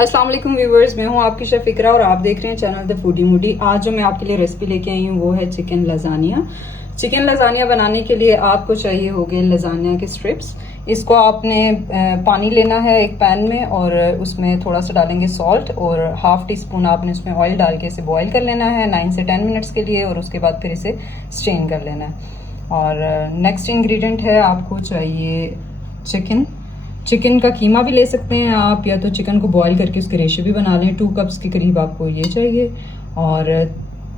अस्सलाम वालेकुम व्यूवर्स, मैं हूं आपकी शेफ इकरा और आप देख रहे हैं चैनल द फूडी मूडी। आज जो मैं आपके लिए रेसिपी लेके आई हूं वो है चिकन लजानिया। चिकन लजानिया बनाने के लिए आपको चाहिए होंगे लजानिया के स्ट्रिप्स। इसको आपने पानी लेना है एक पैन में और उसमें थोड़ा सा डालेंगे सॉल्ट और हाफ टी स्पून आपने उसमें ऑयल डाल के इसे बॉईल कर लेना है 9 से 10 मिनट्स के लिए और उसके बाद फिर इसे स्ट्रेन कर लेना है। और नेक्स्ट इंग्रेडिएंट है आपको चाहिए चिकन का कीमा भी ले सकते हैं आप, या तो चिकन को बॉईल करके उसके रेशे भी बना लें। 2 कप्स के करीब आपको ये चाहिए। और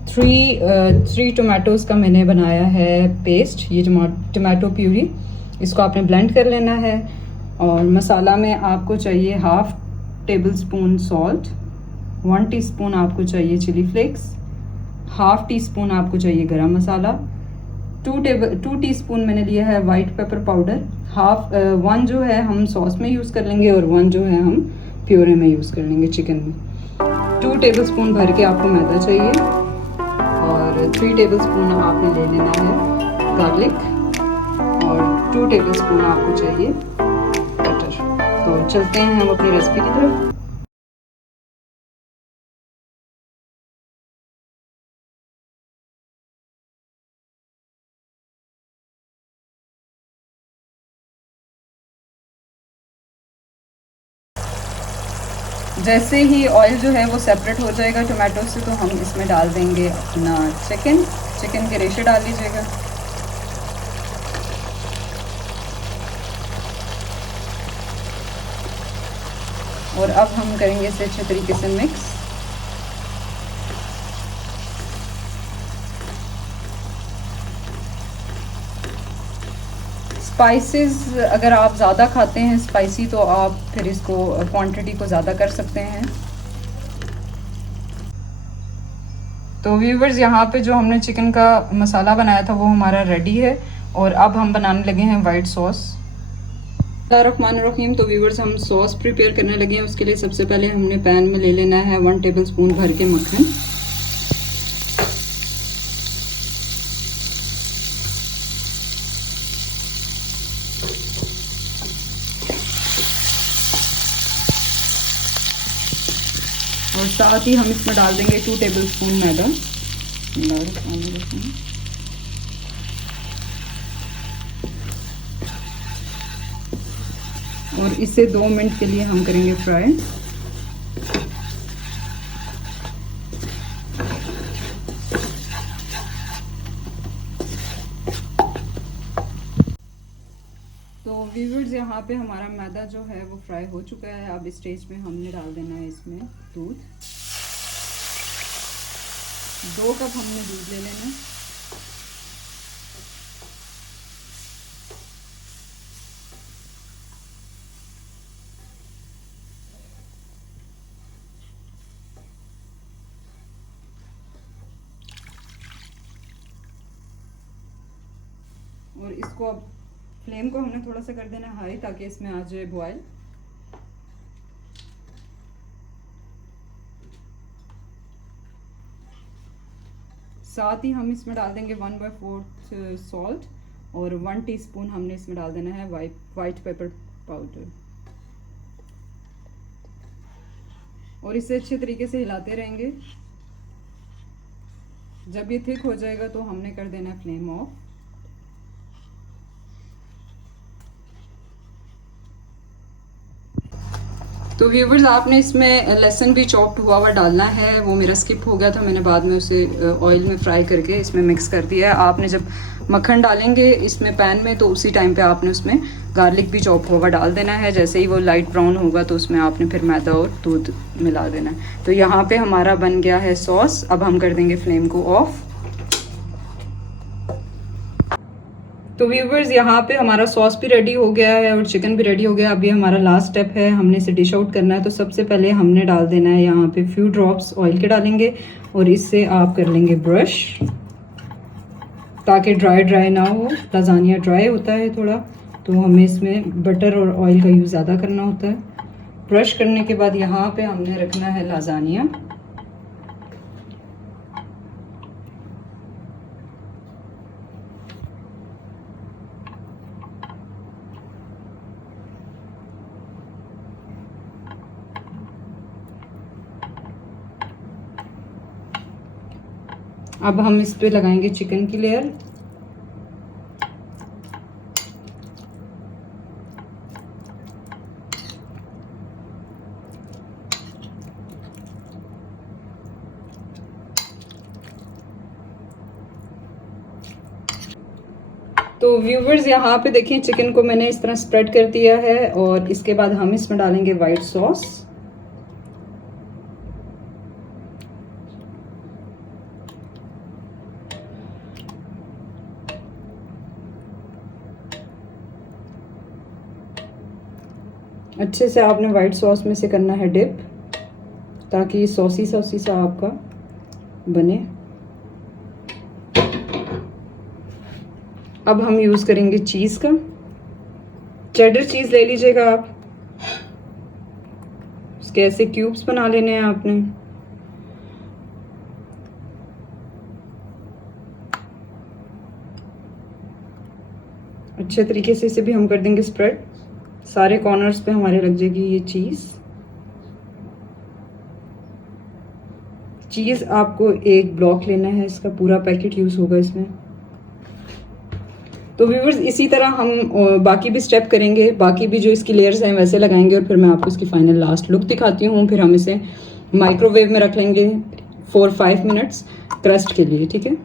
थ्री टोमेटोज़ का मैंने बनाया है पेस्ट, ये टोमेटो प्यूरी, इसको आपने ब्लेंड कर लेना है। और मसाला में आपको चाहिए half tablespoon salt, 1 teaspoon आपको चाहिए chilli flakes, half teaspoon आपको चाहिए गरम मसाला, 2 टीस्पून मैंने लिया है वाइट पेपर पाउडर, 1 जो है हम सॉस में यूज़ कर लेंगे और 1 जो है हम प्योरे में यूज़ कर लेंगे चिकन में। 2 टेबलस्पून भर के आपको मैदा चाहिए और 3 टेबलस्पून आपने ले लेना है गार्लिक और 2 टेबलस्पून आपको चाहिए बटर। तो चलते हैं हम अपनी रेसिपी की तरफ। जैसे ही ऑयल जो है वो सेपरेट हो जाएगा टोमेटो से, तो हम इसमें डाल देंगे अपना चिकन के रेशे डाल लीजिएगा। और अब हम करेंगे इसे अच्छे तरीके से मिक्स। स्पाइसेस अगर आप ज़्यादा खाते हैं स्पाइसी तो आप फिर इसको क्वांटिटी को ज़्यादा कर सकते हैं। तो व्यूवर्स, यहाँ पे जो हमने चिकन का मसाला बनाया था वो हमारा रेडी है और अब हम बनाने लगे हैं वाइट सॉस। बिस्मिल्लाहिर्रहमानिर्रहीम। तो व्यूवर्स, हम सॉस प्रिपेयर करने लगे हैं। उसके लिए सबसे पहले हमने पैन में ले लेना है 1 टेबल स्पून भर के मक्खन। और साथ ही हम इसमें डाल देंगे 2 टेबल स्पून मैदा। और इसे 2 मिनट के लिए हम करेंगे फ्राई। तो व्यूअर्स, यहाँ पे हमारा मैदा जो है वो फ्राई हो चुका है। अब इस स्टेज में हमने डाल देना है इसमें दूध। 2 कप हमने दूध ले लेना है। और इसको अब फ्लेम को हमने थोड़ा सा कर देना हाई ताकि इसमें आ जाए बॉयल। साथ ही हम इसमें डाल देंगे 1/4 सॉल्ट और 1 टीस्पून हमने इसमें डाल देना है वाइट पेपर पाउडर। और इसे अच्छे तरीके से हिलाते रहेंगे। जब ये थिक हो जाएगा तो हमने कर देना है फ्लेम ऑफ। तो व्यूवर्स, आपने इसमें लहसुन भी चॉप्ड हुआ हुआ डालना है। वो मेरा स्किप हो गया था, मैंने बाद में उसे ऑयल में फ्राई करके इसमें मिक्स कर दिया है। आपने जब मक्खन डालेंगे इसमें पैन में तो उसी टाइम पे आपने उसमें गार्लिक भी चॉप हुआ हुआ डाल देना है। जैसे ही वो लाइट ब्राउन होगा तो उसमें आपने फिर मैदा और दूध मिला देना है। तो यहाँ पे हमारा बन गया है सॉस। अब हम कर देंगे फ्लेम को ऑफ। तो व्यूवर्स, यहाँ पे हमारा सॉस भी रेडी हो गया है और चिकन भी रेडी हो गया। अभी हमारा लास्ट स्टेप है, हमने इसे डिश आउट करना है। तो सबसे पहले हमने डाल देना है यहाँ पे फ्यू ड्रॉप्स ऑयल के डालेंगे और इससे आप कर लेंगे ब्रश ताकि ड्राई ना हो। लजानिया ड्राई होता है थोड़ा, तो हमें इसमें बटर और ऑयल का यूज़ ज़्यादा करना होता है। ब्रश करने के बाद यहाँ पे हमने रखना है लजानिया। अब हम इस पे लगाएंगे चिकन की लेयर. तो व्यूवर्स यहाँ पे देखिए चिकन को मैंने इस तरह स्प्रेड कर दिया है और इसके बाद हम इसमें डालेंगे वाइट सॉस. अच्छे से आपने वाइट सॉस में से करना है डिप, ताकि सॉसी सॉसी सा आपका बने. अब हम यूज करेंगे चीज का. चेडर चीज ले लीजिएगा आप. इसके ऐसे क्यूब्स बना लेने हैं आपने. अच्छे तरीके से इसे भी हम कर देंगे स्प्रेड. सारे कॉर्नर्स पे हमारे लग जाएगी ये चीज. चीज आपको एक ब्लॉक लेना है, इसका पूरा पैकेट यूज होगा इसमें. तो व्यूअर्स इसी तरह हम बाकी भी स्टेप करेंगे. बाकी भी जो इसकी लेयर्स हैं वैसे लगाएंगे और फिर मैं आपको इसकी फाइनल लास्ट लुक दिखाती हूँ. फिर हम इसे माइक्रोवेव में रख लेंगे 4-5 मिनट्स क्रस्ट के लिए. ठीक है.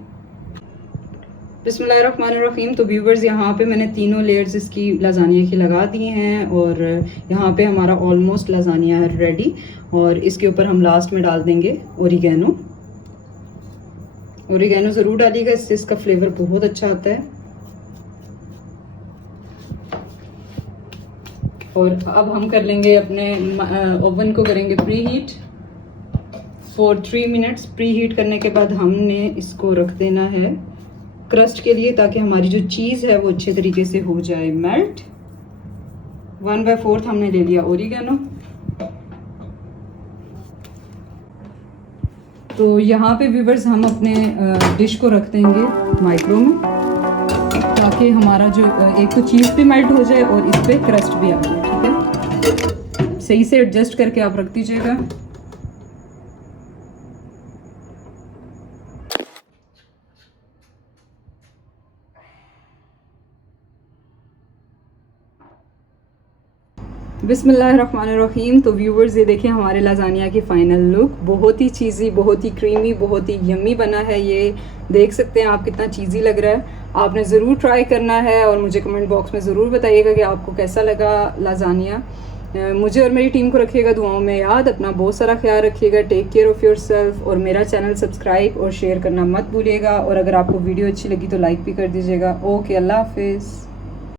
बिस्मिल्लाहिर्रहमानिर्रहीम. तो व्यूवर्स यहाँ पे मैंने तीनों लेयर्स इसकी लजानिया की लगा दी हैं और यहाँ पे हमारा ऑलमोस्ट लजानिया है रेडी. और इसके ऊपर हम लास्ट में डाल देंगे ओरिगेनो. ओरिगेनो ज़रूर डालिएगा, इससे इसका फ्लेवर बहुत अच्छा आता है. और अब हम कर लेंगे अपने ओवन को करेंगे pre heat for 3 minutes. Pre heat करने के बाद हमने इसको रख देना है क्रस्ट के लिए, ताकि हमारी जो चीज़ है वो अच्छे तरीके से हो जाए मेल्ट. 1/4 हमने ले लिया ओरिगेनो. तो यहाँ पे व्यूवर्स हम अपने डिश को रख देंगे माइक्रो में, ताकि हमारा जो एक तो चीज़ भी मेल्ट हो जाए और इस पे क्रस्ट भी आ जाए. ठीक है. सही से एडजस्ट करके आप रख दीजिएगा. बिस्मिल्लाहिर्रहमानिर्रहीम. तो व्यूवर्स ये देखिए हमारे लाजानिया की फ़ाइनल लुक. बहुत ही चीज़ी, बहुत ही क्रीमी, बहुत ही यम्मी बना है. ये देख सकते हैं आप कितना चीज़ी लग रहा है. आपने ज़रूर ट्राई करना है और मुझे कमेंट बॉक्स में ज़रूर बताइएगा कि आपको कैसा लगा लाजानिया. मुझे और मेरी टीम को रखिएगा दुआओं में याद. अपना बहुत सारा ख्याल रखिएगा. Take care of yourself. और मेरा चैनल सब्सक्राइब और शेयर करना मत भूलिएगा. और अगर आपको वीडियो अच्छी लगी तो लाइक भी कर दीजिएगा. ओके, अल्लाह हाफिज़.